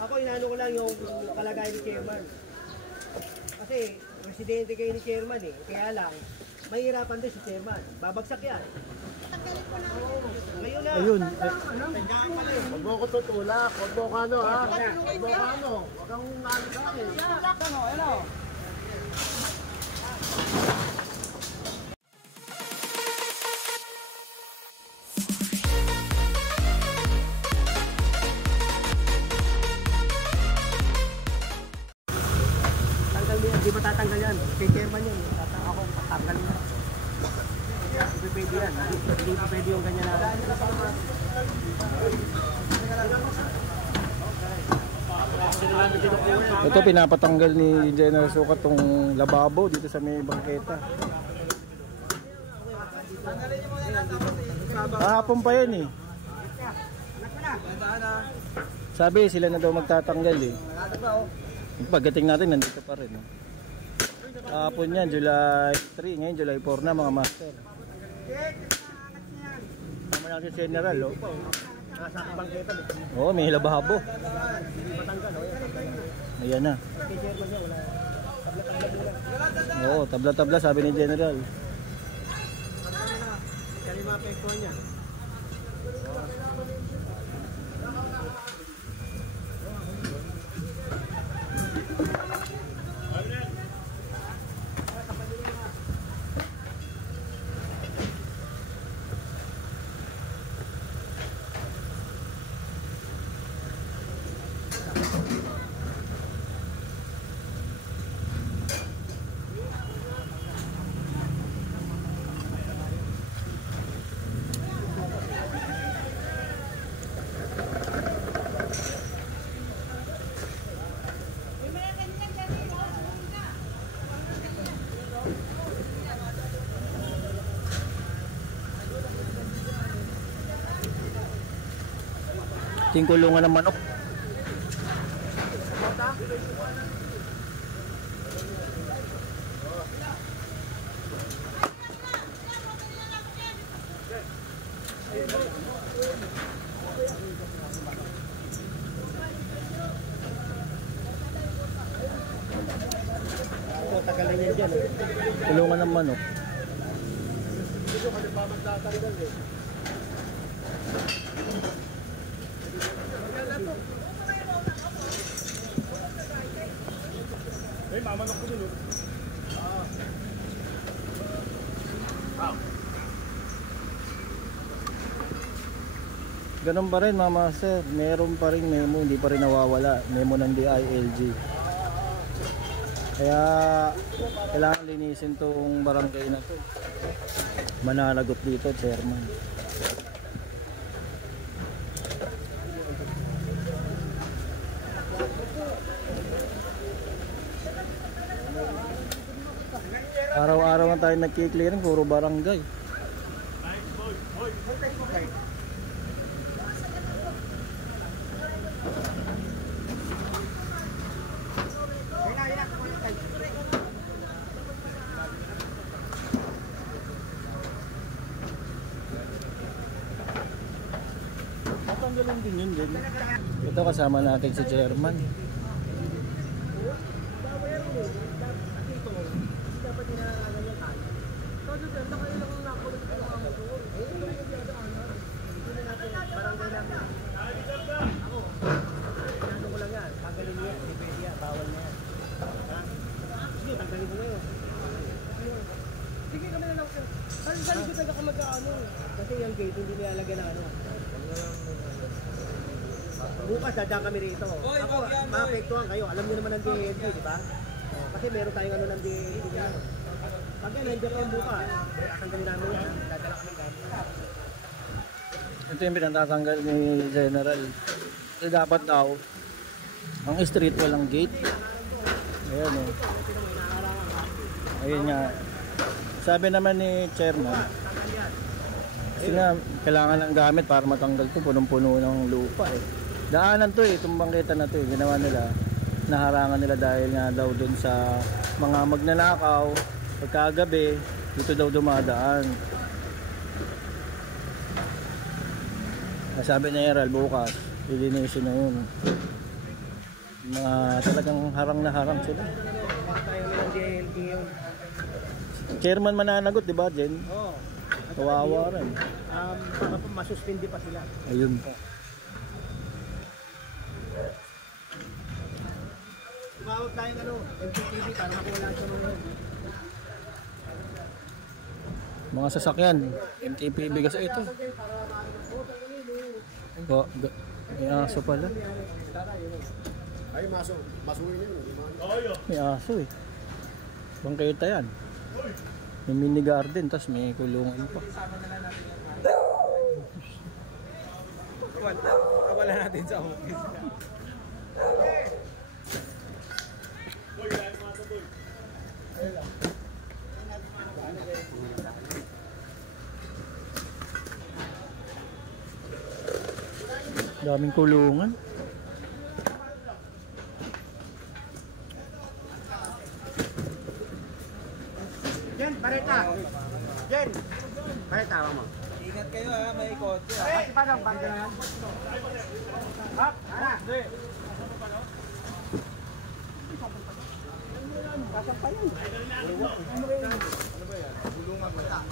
Ako inaano ko lang yung kalagayan ni Chairman. Kasi residente kayo ni Chairman eh. Kaya lang, mahirapan din si Chairman. Babagsak yan. Ngayon na. Ayun. Huwag mo ko tutulak. Huwag mo ka ano ha. Huwag mo ka ano. Huwag kang ano sa akin. Tulak ano. Ano? Hindi ba tatanggal yan? Kay Chairman yun. Ako, tatanggal na. Hindi pwede yan. Hindi pwede yung ganyan na. Ito pinapatanggal ni General Sukat tong lababo dito sa may bangketa. Kahapon pa yan eh. Sabi sila na daw magtatanggal eh. Pagdating natin nandito pa rin. Kahapon yan, July 3, ngayon July 4 na mga master. Tama na si General, oh. Nasa bangketa. Oo, may lababo. Ayan na. Oo, tabla-tabla sabi ni General. Kaya yung mga pektuan niya. Ting kulungan ng manok. Tagalan yan dyan. Kulungan ng manok. Dito kasi pa magtatanggal eh. Eh, mamanok ko dun. Ganun pa rin mga master, meron pa rin memo, hindi pa rin nawawala, memo ng DILG. Kaya kailangan linisin tong barangay na to. Mananagot dito, Chairman. Araw-araw na tayo nagki-clearing, puro barangay. Tatanggalin din yun din. Ito kasama natin si Chairman. Sige kami na lang sir. Saan kita ka mag-ano? Kasi yung gate hindi nilalagyan na ano. Bukas dadaan kami rito. Ako, maapektuhan kayo. Alam niyo naman ang DLG, di ba? Kasi meron tayong ano ng DLG. Pag yan, nandiyan kayo bukas. Tatanggalin namin yan. Dadala kami gamit. Ito yung pinatatanggal ni General. Kasi dapat daw ang street walang gate. Ayan o. Ayun nga. Sabi naman ni Chairman, kasi nga kailangan ng gamit para matanggal to, punong-puno ng lupa eh. Daanan to eh, itong bangketa na to eh. Ginawa nila, naharangan nila dahil nga daw dun sa mga magnanakaw, pagkagabi, dito daw dumadaan. Sabi ni Herald bukas, ilinisin na yun. Mga talagang harang na harang sila. Meron tayo ng DLG yun. Chairman mananagot, di ba, Jen? Oo. Kawawa rin. Baka pa masuspindi pa sila. Ayun pa. Tumawag tayo MPTV para makuha lang siya mga Mga sasakyan, MTP bigas ito. May aso pala. Ay, masuwi niya. May aso eh. Bangketa yan. May mini garden, tas may kulungan pa. Wala natin sa office. Daming kulungan. Jen, pareta. Jen, pareta mo. Ingat kayo ha, may kotse ha. Ay, parang bangga yan. Hop, ana. Kasampayan. Ano ba yan? Bulungan mo yan.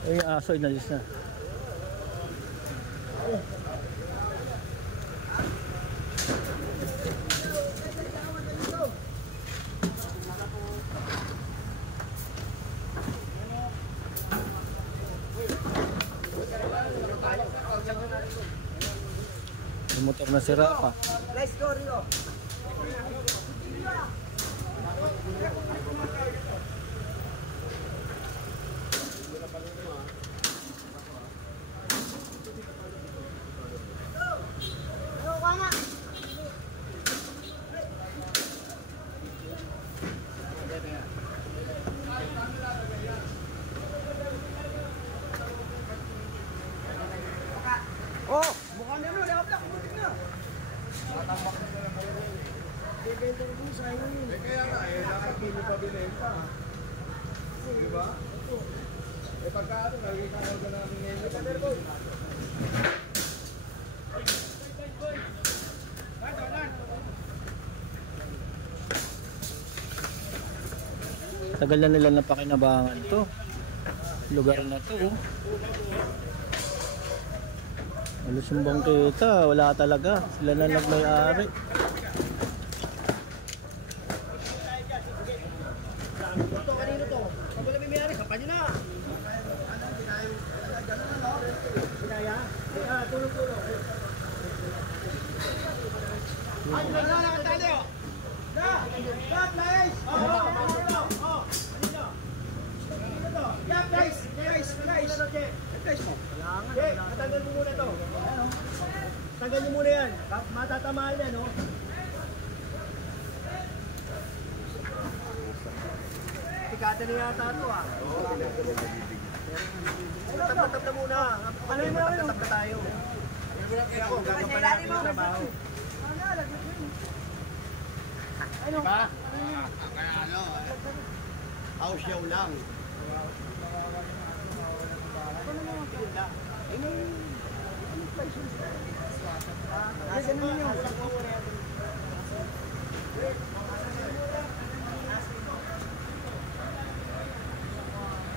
Ay, yung aso inalis na. Yung motor na sira pa. Let's go, Rio. Oh, mukhang na wala ka na. Tatambak na lang kayo. Bebenta ko sa inyo yun. Kaya nga, dapat hindi pa binenta. Diba? Pagka nakikita ko namin ngayon. Tagal na nila napakinabangan to. Lugar na to. Alos yung bangketa, wala talaga. Sila na nagmay-ari. Ito, kanino to? Pag wala may mayari, kapan nyo na. Binaya? Tulong-tulong. Ay, nakatali oh! Guys! Guys mo. Okay, matanggal mo muna to. Tanggal nyo muna yan. Matatamaan yan, no? Tikata na yata ito, ah. Oo, tap na muna. Ano yung mga tap na tayo? Kaya ako, gagawin pa natin yung trabaho. Diba? Kaya ano, house show lang.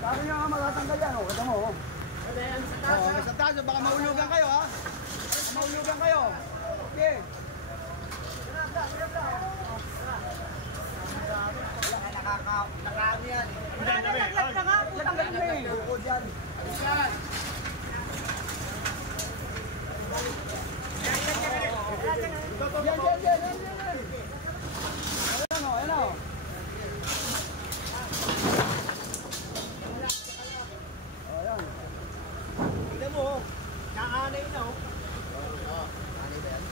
Sabi niya nga matatanggal yan, oh. Kata mo, oh. Sa taas, baka maulugan kayo ha? Maulugan kayo. Okay. Nakakami yan. Nalaglag na nga. Natanggal mo eh. Bukod yan. Yan. Ayan o. Tignan mo, oh. Kaanay na, oh. Ano ba yan?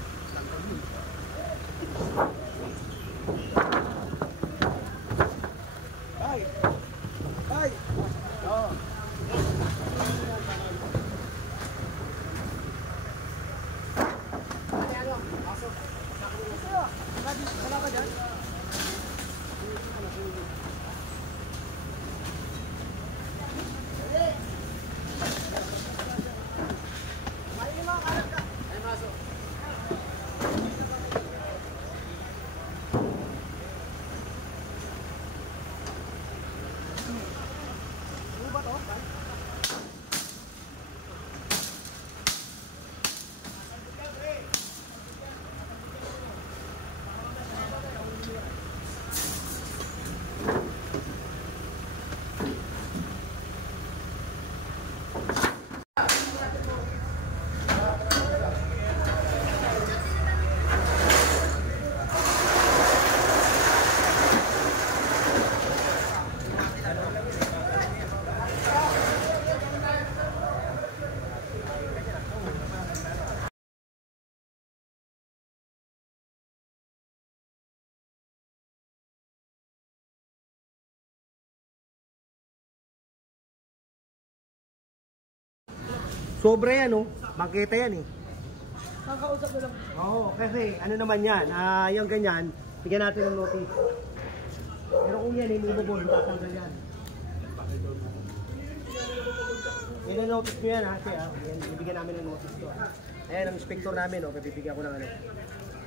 Sobra yan, oh. Bangketa yan, eh. Kakausap na lang. Oo, kasi ano naman yan, yung ganyan, bigyan natin ng notice. Pero kung yan, immovable, tatanggal yan. Ina-notice nyo yan, ha, siya, ha. Bibigyan namin ng notice to, ha. Ayan, ang inspector namin, oh, bibigyan ko ng ano.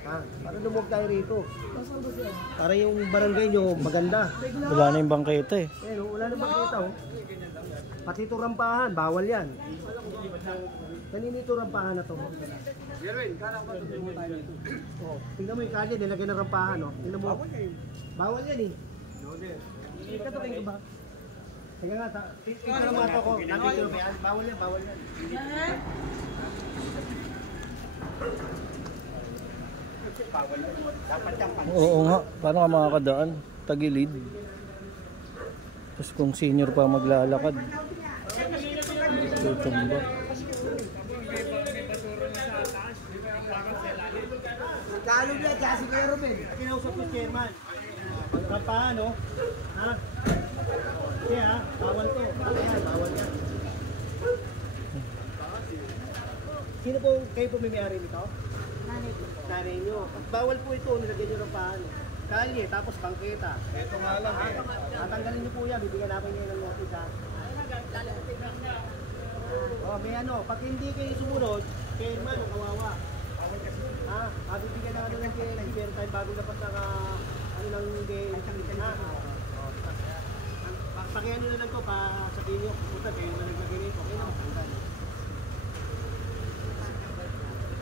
Ha, para lumog tayo rito. Para yung barangay nyo maganda. Wala na yung bangketa eh. Ayan, oh, wala na bangketa, oh. Pati ito rampahan, bawal yan. Kanina ito rampahan na to. Jerwin, kala ko ito mo tayo dito. Oh, tingnan mo yung kalye, nilagyan ng rampahan, oh. Tingnan mo. Bawal yan, eh. Katukin ko ba? Sige nga, tingnan mo nga ito ko. Nandito ba yan? Bawal yan, bawal yan. Oo nga, paano ka makakadaan? Tagilid. Tapos kung senior pa maglalakad. Tutumba. Kalog yan, kasi kayo Ruben. Kinausap ko chairman. Rampahan, no? Ha? Sige ha, bawal to. Bawal yan. Sino po kayo po may-ari nito? Nanay nyo. Bawal po ito, nilagyan nyo ng paano. Kalye, tapos bangketa. Ito nga lang eh. Tatanggalin nyo po yan, bibigyan namin nyo ng notice ha. Oh, may ano, pag hindi kayo sumunod, chairman, ang kawawa. Ha? Bibigyan na ano ng chairman tayo bago dapat ng ano ng ha? Pakihan nyo na lang to, pa sabihin nyo, pupunta kayo na naglagay nito. Okay na, matanggal.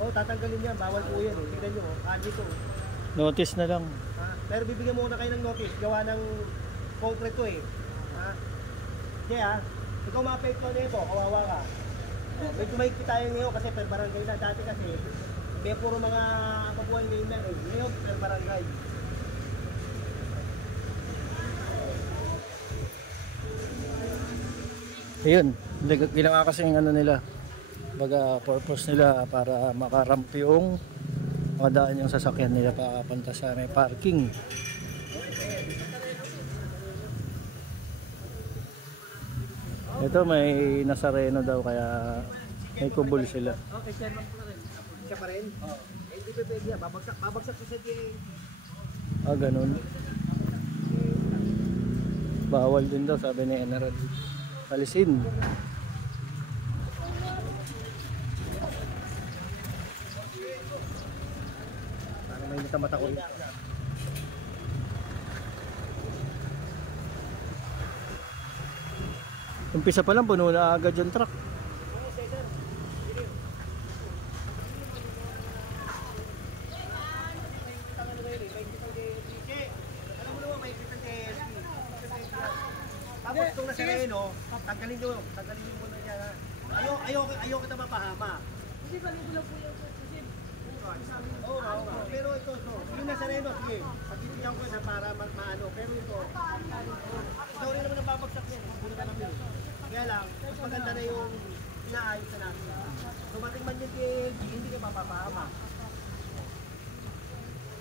Oh, tatanggalin yan, bawal po yan. Tignan nyo, dito. Notice na lang. Ha? Pero bibigyan muna kayo ng notice, gawa ng concrete to eh. Ha? Kaya, ikaw ma-apekto na ito, kawawa ka. Oh, medyo mahigpit tayo ngayon kasi per barangay na dati kasi may puro mga kabuhan ngayon na eh. Ngayon per barangay. Ayun, ginawa kasi yung ano nila. Baga purpose nila para makaramp yung makadaan yung sasakyan nila papunta sa may parking. Ito may Nazareno daw kaya may kubol sila. Okay, chairman po na rin. Siya pa rin? Oo. Eh, hindi pa pwede yan. Babagsak sa sige. Ah, ganun. Bawal din daw sabi ni General. Alisin. Parang may mata ko rin. Umpisa pa lang puno na agad yung truck. Tapos itong Nazareno, tanggalin nyo muna yan ha. Ayaw kita mapahama. Hindi ba libo lang po yung susin? Oo, pero ito. Yung Nazareno, sige. Pagkitiyan ko na para maano. Pero ito, ikaw rin naman ang babagsak yan. Puno ka namin. Kaya lang, mas maganda na yung inaayos na natin. Dumating man yung KLG, hindi ka mapapahama.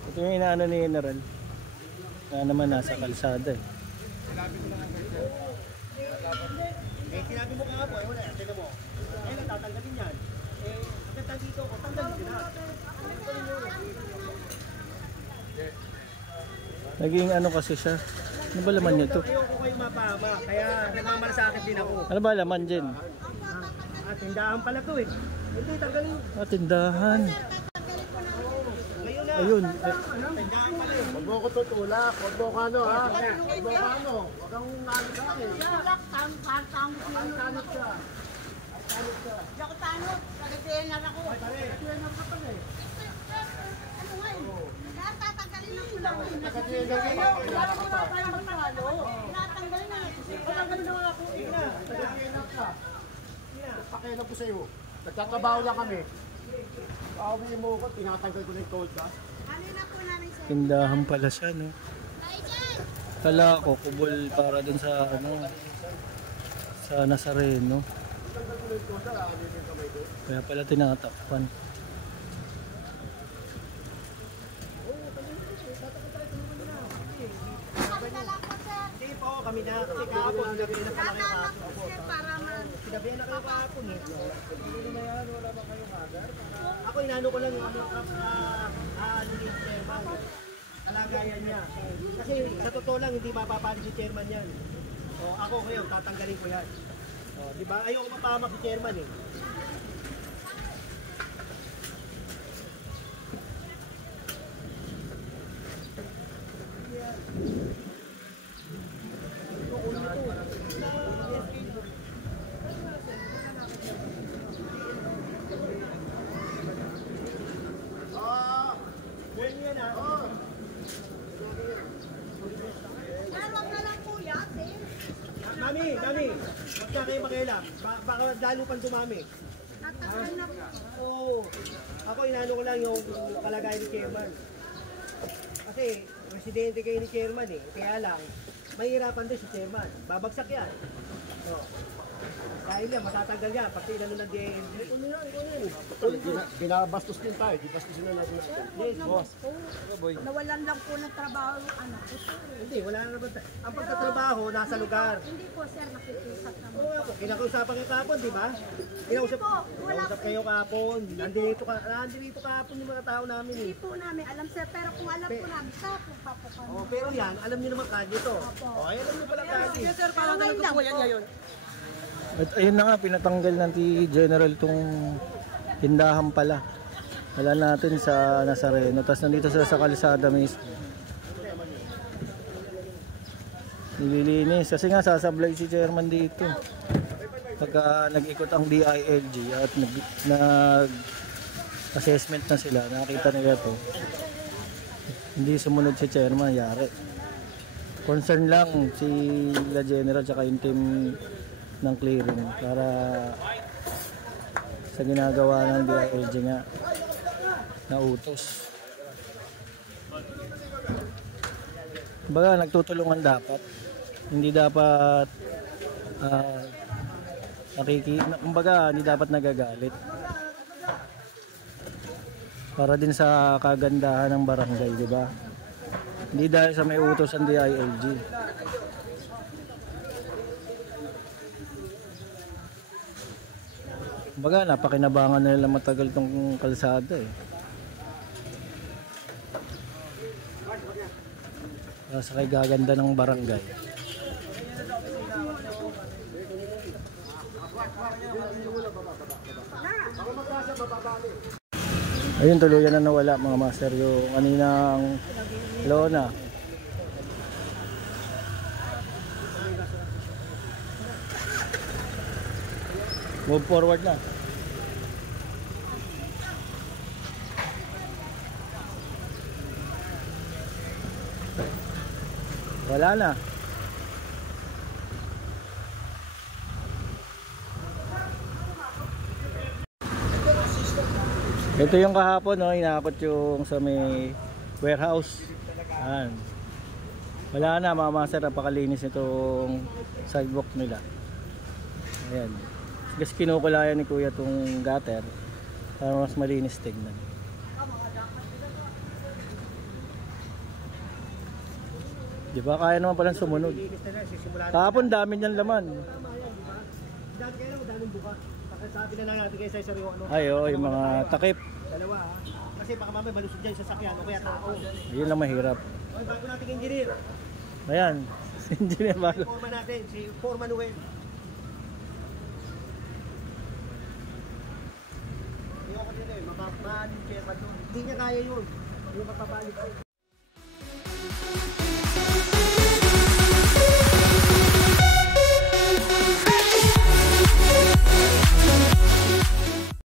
Ito yung inaano ni General. Na naman nasa kalsada eh. Eh, sinabi mo ka po, wala, tignan mo. Eh, natatanggalin yan. Eh, hanggang dito ko, tanggalin ko na. Naging ano kasi siya. Ano ba laman nyo to? Ayoko kayo mapahama, kaya nagmamalasakit din ako. Ano ba laman dyan? Tindahan pala to eh. Hindi, tanggalin. Ah, tindahan. Ngayon na. Ayun. Tindahan pala eh. Huwag mo ko tutulak. Huwag mo ka ano ha. Huwag mo ka ano. Huwag kang ano sa akin. Tanot ka. Ako tanot, nagatiyan ako. Nagkatiyan ka pala eh. Ano nga eh? Lahat tatanggalin ng ulang. Nagkatiyan ka pala. Wala ko nga tayo magpahalo. Tinatanggalin na. Patanggalin na nga po. Nagkatiyan ka. Pakialam ko sa'yo. Nagtatrabaho lang kami. Paawin mo ko. Tinatanggal ko na yung told ka. Kanina po namin sir. Tindahan pala siya, no? Kala ko, kubol para dun sa, ano, sa Nazareno. Kaya pala tinatakpan. Kami na lang po sir. Sige po, kami na kasi kahapon, sinabihan na pala kayo Tatanap kahapon. ko, sir, para man. Sinabihan na kayo kahapon eh. Hindi na yan, wala ba kayong agad? Ako inano ko lang yung ano yung chairman. Kalagayan niya. Kasi sa totoo lang, hindi mapapali si chairman yan. O ako ngayon, tatanggalin ko yan. O, di ba? Ayoko mapahamak si chairman eh. Yan ah. Sir, wag na lang po yan, sir. Mami, huwag na kayo makialam. Baka lalo pang dumami. Tatanggal na po. Oo. Ako inano ko lang yung kalagayan ni chairman. Kasi presidente kayo ni chairman eh. Kaya lang, mahirapan din si chairman. Babagsak yan. Oh. Dahil yan, matatanggal yan. Pag tinanong ng DND. Ano yan? Binabastos din tayo, di bastusin na natin natin. Yes, boss. Nawalan lang po ng trabaho yung anak ko, sir. Hindi, wala na naman. Ang pagtatrabaho, nasa lugar. Hindi po, sir, nakikisap naman. Oo, ako. Kinakausapan kayo kahapon, di ba? Kinausap, Hindi po, wala kinausap kayo kahapon. Nandito kahapon yung mga tao namin eh. Hindi po namin alam, sir. Pero kung alam po namin, sa po pa po kami. Oh, pero yan, alam niyo naman kanya to. Oh, ay, alam niyo pala kanya. Sir, parang talaga po yan ngayon. At ayun na nga, pinatanggal ng General tong tindahan pala. Wala natin sa Nazareno. Tapos nandito sa kalsada mismo. Nililinis. Kasi nga sasablay si chairman dito. Pagka nag-ikot ang DILG at nag-assessment na sila, nakita nila to. Hindi sumunod si chairman, yari. Concern lang si La General at yung team ng clearing para sa ginagawa ng DILG nga na utos. Kumbaga nagtutulungan dapat. Hindi dapat kumbaga hindi dapat nagagalit. Para din sa kagandahan ng barangay, di ba? Hindi dahil sa may utos ang DILG. Baga, napakinabangan nila matagal tong kalsada eh. Para sa kay gaganda ng barangay. Ayun, tuluyan na nawala mga master yung kaninang lona. Move forward na. Wala na. Ito yung kahapon, no, inaakot yung sa may warehouse. Ayan. Wala na mga master, napakalinis itong sidewalk nila. Ayan. Kasi kinukulayan ni kuya itong gutter para mas malinis tignan. Diba kaya naman palang sumunod. Kahapon dami niyang laman. Dati kayo lang, daming buka. Sabi na lang natin kayo sa isang ano. Ay, oo, yung mga takip. Dalawa ha. Kasi baka mamaya malusog dyan sa sakyan o kaya tao. Yun lang mahirap. Oy, bago nating engineer. Ayan, si engineer bago. Foreman natin, si Foreman Noel. Hindi ako din eh, mapapaan yung chairman doon. Hindi niya kaya yun. Yung mapapalik.